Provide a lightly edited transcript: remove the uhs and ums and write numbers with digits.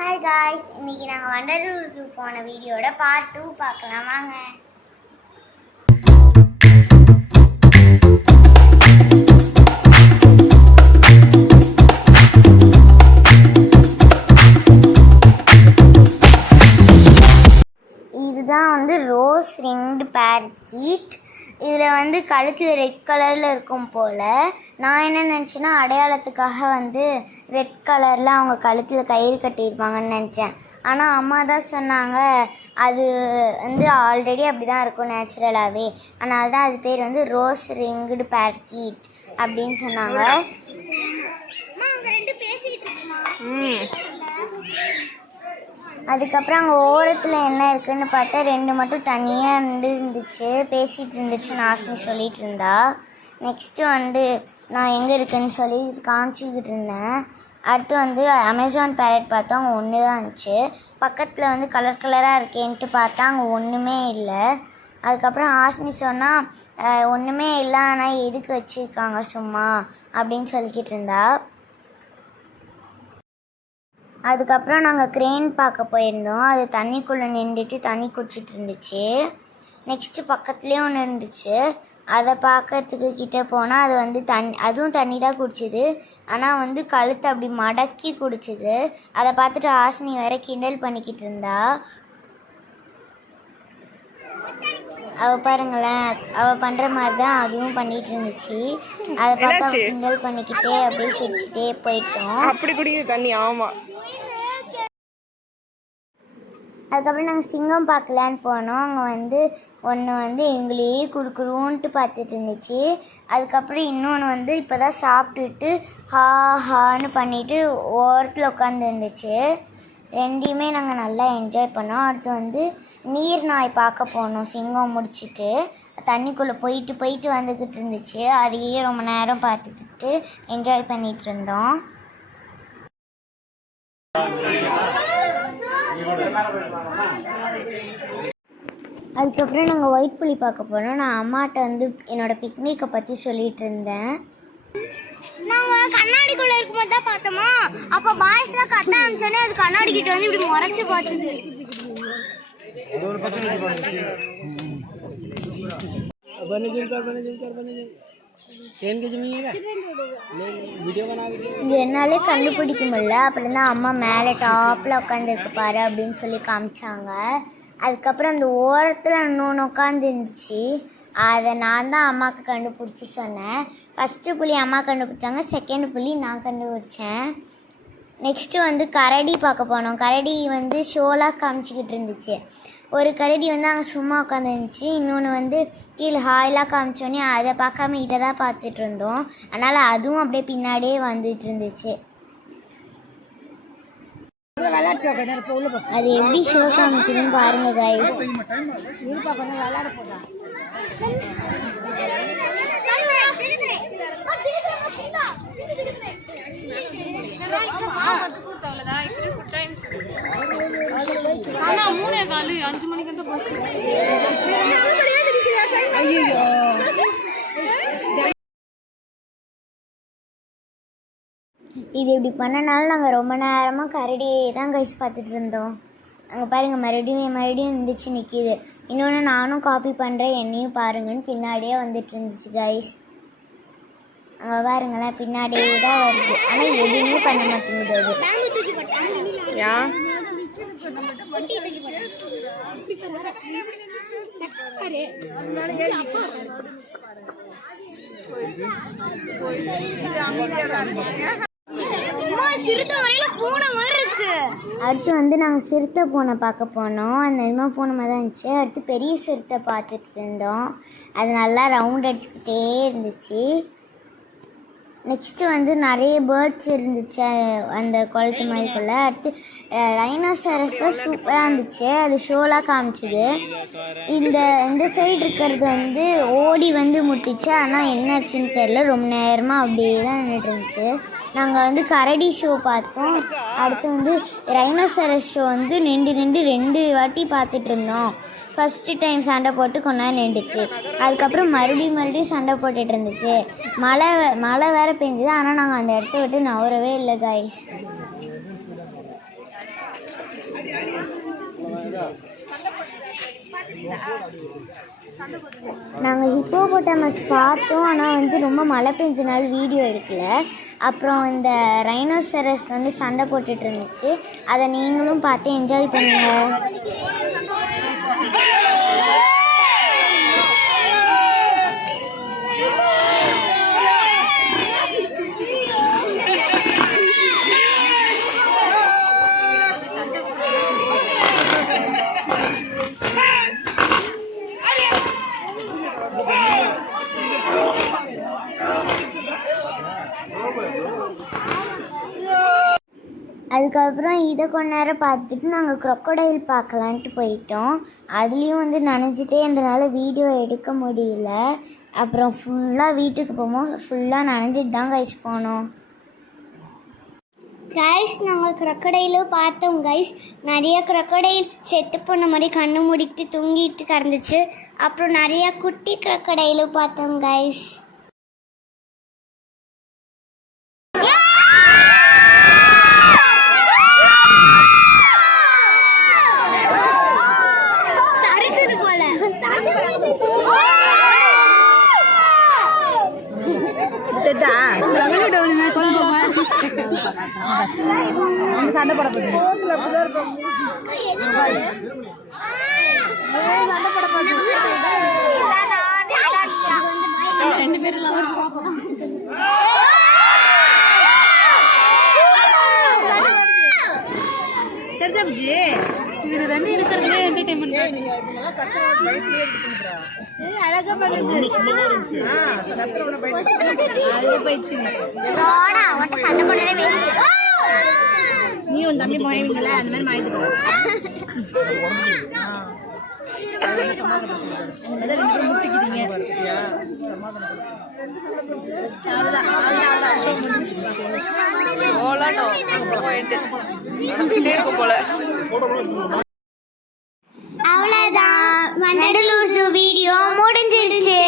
Hi guys, இன்னைக்கு நாங்கள் Vandalur zoo போன வீடியோட பார்ட் 2 பார்க்கலாம் வாங்க. இதுதான் ரோஸ் ரிங்டு பேரகீட். இதில் கழுத்தில் ரெட் கலரில் இருக்கும் போல். நான் என்ன நினச்சேன்னா அடையாளத்துக்காக ரெட் கலரில் அவங்க கழுத்தில் கயிறு கட்டியிருப்பாங்கன்னு நினச்சேன். ஆனால் அம்மா தான் சொன்னாங்க அது ஆல்ரெடி அப்படி தான் இருக்கும் நேச்சுரலாகவே. அதனால தான் அது பேர் ரோஸ் ரிங்டு பேரகீட் அப்படின்னு சொன்னாங்க. அதுக்கப்புறம் அங்கே ஓரத்தில் என்ன இருக்குதுன்னு பார்த்தா 2 மட்டும் தனியாக இருந்துச்சு, பேசிகிட்டு இருந்துச்சுன்னு ஆசினி சொல்லிகிட்டு இருந்தா. நெக்ஸ்ட்டு நான் எங்கே இருக்குதுன்னு சொல்லி காமிச்சிக்கிட்டு இருந்தேன். அடுத்து அமேசான் பேரட் பார்த்தா அங்கே ஒன்று தான் இருந்துச்சு. பக்கத்தில் கலர் கலராக இருக்கேன்ட்டு பார்த்தா அங்கே ஒன்றுமே இல்லை. அதுக்கப்புறம் ஆசினி சொன்னால் ஒன்றுமே இல்லை, ஆனால் எதுக்கு வச்சுருக்காங்க சும்மா அப்படின்னு சொல்லிக்கிட்டு இருந்தா. அதுக்கப்புறம் நாங்கள் க்ரெயின் பார்க்க போயிருந்தோம். அது தண்ணிக்குள்ளே நின்றுட்டு தண்ணி குடிச்சிட்டு இருந்துச்சு. நெக்ஸ்ட்டு பக்கத்துலேயே ஒன்று இருந்துச்சு, அதை பார்க்கறதுக்கு கிட்டே போனால் அது அதுவும் தண்ணி தான் குடிச்சிது. ஆனால் கழுத்தை அப்படி மடக்கி குடிச்சிது. அதை பார்த்துட்டு ஆசினி வேற கிண்டல் பண்ணிக்கிட்டு இருந்தா. அவள் பாருங்களேன், அவள் பண்ணுற மாதிரி தான் அதுவும் பண்ணிகிட்டு இருந்துச்சு. அதை பார்த்து கிண்டல் பண்ணிக்கிட்டே அப்படியே சிரிச்சுட்டே போயிட்டோம். அப்படி குடிக்குது தண்ணி. ஆமாம். அதுக்கப்புறம் நாங்கள் சிங்கம் பார்க்கலான்னு போனோம். அங்கே ஒன்று எங்களையே குறுக்குருன்ட்டு பார்த்துட்டு இருந்துச்சு. அதுக்கப்புறம் இன்னொன்று இப்போ தான் சாப்பிட்டுட்டு ஹான்னு பண்ணிவிட்டு ஓரத்தில் உட்காந்து இருந்துச்சு. ரெண்டையுமே நாங்கள் நல்லா என்ஜாய் பண்ணோம். அடுத்து நீர் நாய் பார்க்க போனோம். சிங்கம் முடிச்சுட்டு தண்ணிக்குள்ளே போயிட்டு வந்துக்கிட்டு இருந்துச்சு. அதையே ரொம்ப நேரம் பார்த்துக்கிட்டு என்ஜாய் பண்ணிகிட்டு இருந்தோம். அதுக்கப்புறம் நாங்கள் ஒயிட் புலி பார்க்க போனோம். நான் அம்மாட்ட என்னோடய பிக்னிக்கை பற்றி சொல்லிகிட்டு இருந்தேன். நாங்கள் கண்ணாடிக்குள்ளே இருக்கும்போது தான் பார்த்தோமா, அப்போ பாய்ஸ்லாம் கட்ட ஆரம்பிச்சோன்னே அது கண்ணாடி கிட்ட இப்படி முறைச்சி பார்த்துது. இது என்னாலே கண்டுபிடிக்க முடியல. அப்படி தான் அம்மா மேலே டாப்பில் உட்காந்துருக்கு பாரு அப்படின்னு சொல்லி காமிச்சாங்க. அதுக்கப்புறம் அந்த ஓரத்தில் இன்னொன்று உட்காந்துருந்துச்சு. அதை நான் தான் அம்மாவுக்கு கண்டுபிடிச்சி சொன்னேன். ஃபஸ்ட்டு புலி அம்மா கண்டுபிடிச்சாங்க, செகண்ட் புலி நான் கண்டுபிடிச்சேன். நெக்ஸ்ட்டு கரடி பார்க்க போனோம். கரடி ஷோலாக காமிச்சிக்கிட்டு இருந்துச்சு. ஒரு கரடி அங்கே சும்மா உட்காந்துருந்துச்சு. இன்னொன்று கீழே ஹாயிலாக காமிச்சோன்னே அதை பார்க்காம இதை தான் பார்த்துட்டு இருந்தோம். அதனால் அதுவும் அப்படியே பின்னாடியே வந்துட்டு இருந்துச்சு. அது எப்படி ஷோ காமிக்குதுன்னு பாருங்க கைஸ். இது இப்படி பண்ணனால நாங்கள் ரொம்ப நேரமாக கரடியே தான் கைஸ் பார்த்துட்டு இருந்தோம். அங்கே பாருங்கள், மறுபடியும் இருந்துச்சு நிற்கிது. இன்னொன்று நானும் காப்பி பண்ணுறேன், என்னையும் பாருங்கன்னு பின்னாடியே வந்துட்டு இருந்துச்சு கைஸ். அங்கே பாருங்களேன், பின்னாடியே தான் வருது. ஆனால் எதுவுமே பண்ண மாட்டேங்குது. அடுத்து நாங்கள் சிறுத்தை பூனை பார்க்க போனோம். அந்த மாதிரி பூனை மாதிரி தான் இருந்துச்சு. அடுத்து பெரிய சிறுத்தை பார்த்துட்டு இருந்தோம். அது நல்லா ரவுண்ட் அடிச்சுக்கிட்டே இருந்துச்சு. நெக்ஸ்ட்டு நிறைய பேர்ட்ஸ் இருந்துச்சு அந்த குளத்து மாதிரிக்குள்ளே. அடுத்து ரைனோசரஸ் தான் சூப்பராக இருந்துச்சு. அது ஷோலாக காமிச்சிது. இந்த சைடு இருக்கிறது ஓடி முட்டிச்சு. ஆனால் என்னாச்சுன்னு தெரில, ரொம்ப நேரமாக அப்படியே தான் நின்றுட்டு இருந்துச்சு. நாங்கள் கரடி ஷோ பார்த்தோம். அடுத்து ரைனோசரஸ் ஷோ நின்று 2 வாட்டி பார்த்துட்டு இருந்தோம். ஃபஸ்ட்டு டைம் சண்டை போட்டு கொஞ்ச நேரம் நின்றுச்சு. அதுக்கப்புறம் மறுபடியும் சண்டை போட்டுட்டு இருந்துச்சு. மழை வேறு பெஞ்சுது. ஆனால் நாங்கள் அந்த இடத்த விட்டு நவரவே இல்லை கைஸ். நாங்கள் ஹிப்போபொட்டாமஸ் பார்த்தோம், ஆனால் வந்து ரொம்ப மழை பெஞ்சனால வீடியோ எடுக்கல. அப்புறம் இந்த ரைனோசரஸ் வந்து சண்டை போட்டுட்டு இருந்துச்சு, அதை நீங்களும் பார்த்து என்ஜாய் பண்ணுங்க. அதுக்கப்புறம் இதை கொஞ்ச நேரம் பார்த்துட்டு நாங்கள் க்ரொக்கடைல் பார்க்கலான்ட்டு போயிட்டோம். அதுலேயும் வந்து நனைஞ்சிட்டே இருந்தனால வீடியோ எடுக்க முடியல. அப்புறம் ஃபுல்லாக வீட்டுக்கு போகும்போது ஃபுல்லாக நனைஞ்சிட்டு தான் கைஸ் போனோம். கைஸ் நாங்கள் க்ரொக்கடைலும் பார்த்தோம் கைஸ். நிறைய க்ரொக்கடைல் செத்து போன மாதிரி கண்ணு மூடிக்கிட்டு தூங்கிட்டு கிடந்துச்சு. அப்புறம் நிறைய குட்டி க்ரொக்கடைலும் பார்த்தோம் கைஸ். சண்டை போட ரெண்டு பேரும் தெரிஞ்சாச்சு. இது தண்ணி இருக்கிறதுலே என்டர்டைன்மெண்ட். அழகா பண்ணுது. நீ உன் தம்பி மாயவீங்கள அந்த மாதிரி மாயத்துக்கு அவ்வளோதான். வண்டலூர் ஜூ வீடியோ முடிஞ்சிருச்சு.